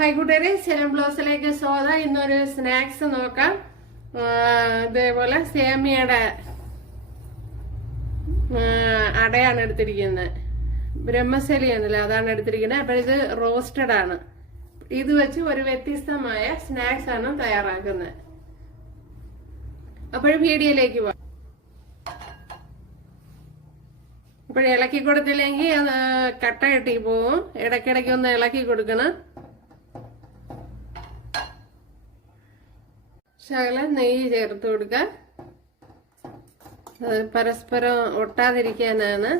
Hi കൂട്ടുകാരെ, സെലം ബ്ലോസിലേക്ക് സ്വാഗതം. ഇന്നൊരു സ്നാക്സ് നോക്കാം. ഇതേപോലെ സേമിയയുടെ അടയാണ് എടുത്തിരിക്കുന്നത്. ബ്രഹ്മസലിയാണല്ലോ, അതാണ് എടുത്തിരിക്കുന്നത്. അപ്പോൾ ഇത് റോസ്റ്റഡ് ആണ്. ഇത് വെച്ച് ഒരു വ്യത്യസ്തമായ സ്നാക്സ് ആണ് തയ്യാറാക്കുന്നത്. അപ്പോൾ വീഡിയോയിലേക്ക് പോവാം. അപ്പോൾ ഇളക്കി കൊടുത്തില്ലെങ്കിൽ അത് കട്ട കെട്ടി പോവും. ഇടയ്ക്കിടയ്ക്ക് ഒന്ന് ഇളക്കി കൊടുക്കണം. ശകലം നെയ്യ് ചേർത്ത് കൊടുക്കുക. പരസ്പരം ഒട്ടാതിരിക്കാനാണ്.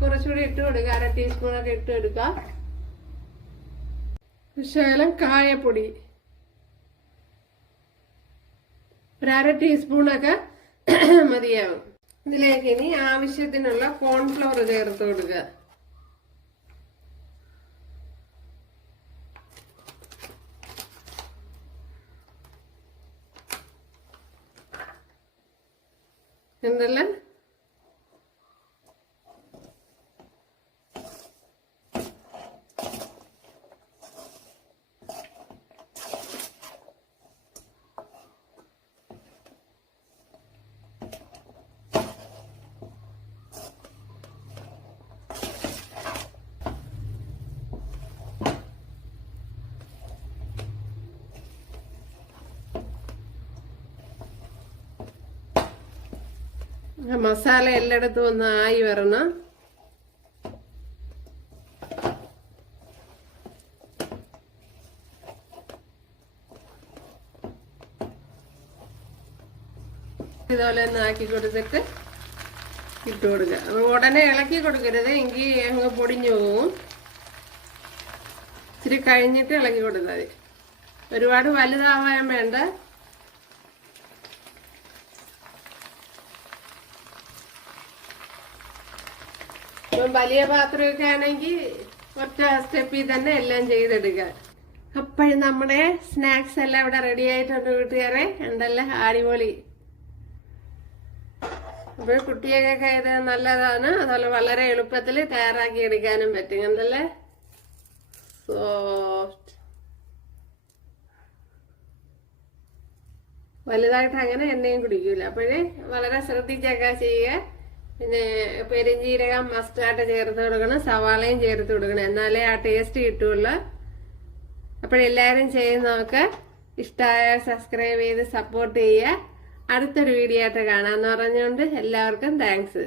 കുറച്ചുകൂടി ഇട്ട് കൊടുക്കുക. 1/2 ടീസ്പൂണൊക്കെ ഇട്ട് കൊടുക്കുക. ശകലം കായപ്പൊടി 1/2 ടീസ്പൂണൊക്കെ മതിയാവും. ഇതിലേക്ക് ഇനി ആവശ്യത്തിനുള്ള കോൺഫ്ലവർ ചേർത്ത് കൊടുക്കുക. എന്തല്ല മസാല എല്ലായിടത്തും ഒന്ന് ആയി വരണം. ഇതുപോലെ ഒന്ന് ആക്കി കൊടുത്തിട്ട് ഇട്ട് കൊടുക്കുക. ഉടനെ ഇളക്കി കൊടുക്കരുത്, എങ്കിൽ അങ്ങ് പൊടിഞ്ഞു പോവും. ഇച്ചിരി കഴിഞ്ഞിട്ട് ഇളക്കി കൊടുത്താൽ മതി. ഒരുപാട് വലുതാവാൻ വേണ്ട. വലിയ പാത്രമൊക്കെ ആണെങ്കിൽ ഒറ്റ സ്റ്റെപ്പിൽ തന്നെ എല്ലാം ചെയ്തെടുക്കുക. അപ്പോഴും നമ്മുടെ സ്നാക്സ് എല്ലാം ഇവിടെ റെഡി ആയിട്ടുണ്ട് കൂട്ടുകാരെ. ഉണ്ടല്ലേ, അടിപൊളി. അപ്പോൾ കുട്ടിയൊക്കെ ഇത് നല്ലതാണ്. അതുപോലെ വളരെ എളുപ്പത്തിൽ തയ്യാറാക്കി എടുക്കാനും പറ്റും. ഉണ്ടല്ലേ, സോഫ്റ്റ്. വലുതായിട്ട് അങ്ങനെ എണ്ണയും കുടിക്കൂല. അപ്പോഴേ വളരെ ശ്രദ്ധിച്ചൊക്കെ ചെയ്യുക. പിന്നെ പെരുംജീരകം മസ്റ്റാർഡ് ചേർത്ത് കൊടുക്കണം, സവാളയും ചേർത്ത് കൊടുക്കണം. എന്നാലേ ആ ടേസ്റ്റ് കിട്ടുള്ളൂ. അപ്പോഴെല്ലാവരും ചെയ്യുന്നതൊക്കെ ഇഷ്ടമായ സബ്സ്ക്രൈബ് ചെയ്ത് സപ്പോർട്ട് ചെയ്യുക. അടുത്തൊരു വീഡിയോ ആയിട്ട് കാണാമെന്ന് പറഞ്ഞുകൊണ്ട് എല്ലാവർക്കും താങ്ക്സ്.